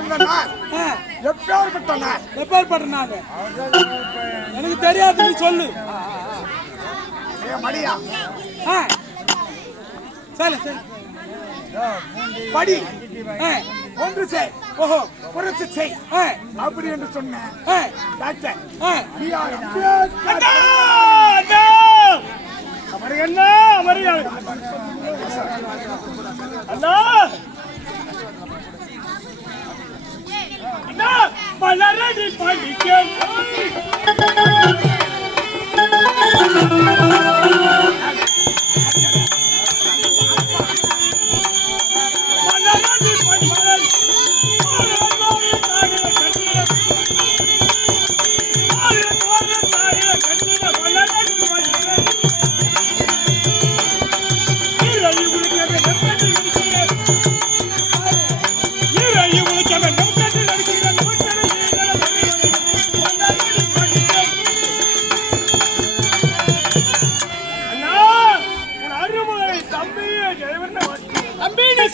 இந்த நாள் எப்பேற்பட்ட நாள்? எப்பேற்பட்ட நாள் எனக்கு தெரியாது, நீ சொல்லு. மடியா சரி சரி படி ஒன்று செய், ஓஹோ புரட்சி செய் அப்படி என்று சொன்ன டாக்டர் என்ன மரியாதை அண்ணா அண்ணா மலரடி படிக்க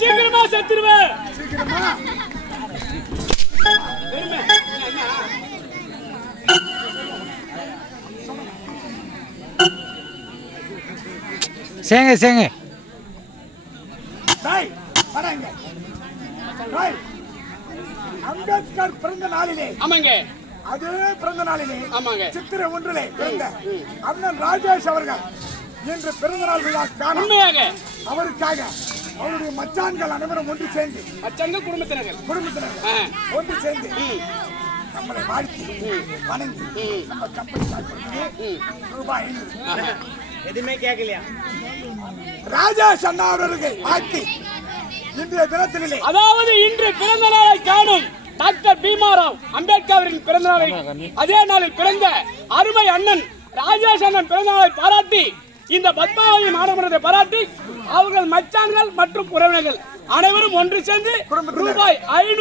சீக்கிரமா செத்துருவேன். சீக்கிரமா சேங்க சேங்க அம்பேத்கர் பிறந்த நாளிலே, ஆமாங்க, அதே பிறந்த நாளிலே, ஆமாங்க, சித்திரை 1 பிறந்த அண்ணன் ராஜேஷ் அவர்கள் இன்று பிறந்த நாள் விழா காண அவருக்காக அவருடைய மச்சான்கள் அனைவரும் ஒன்று சேர்ந்து, மச்சான்கள் குடும்பத்தினர்கள் ஒன்று சேர்ந்து நம்மளை வாழ்த்தி வணங்கி நம்ம கம்பெனி ரூபாய் எதுவுமே கேட்கலையா ராஜேஷ் அண்ணா அவர்கள் வாழ்த்தி இன்றைய தினத்திலே, அதாவது இன்று பிறந்த நாளை காணும் டாக்டர் பீமாராவ் அம்பேத்கரின் பிறந்த நாளை அதே நாளில் பிறந்த அருமை அண்ணன் ராஜேஷ் அண்ணன் பிறந்த நாளை பாராட்டி இந்த பத்மாவதி மாநகரத்தை பாராட்டி அவர்கள் மச்சான்கள் மற்றும் உறவினர்கள் அனைவரும் ஒன்று சேர்ந்து ரூபாய் 500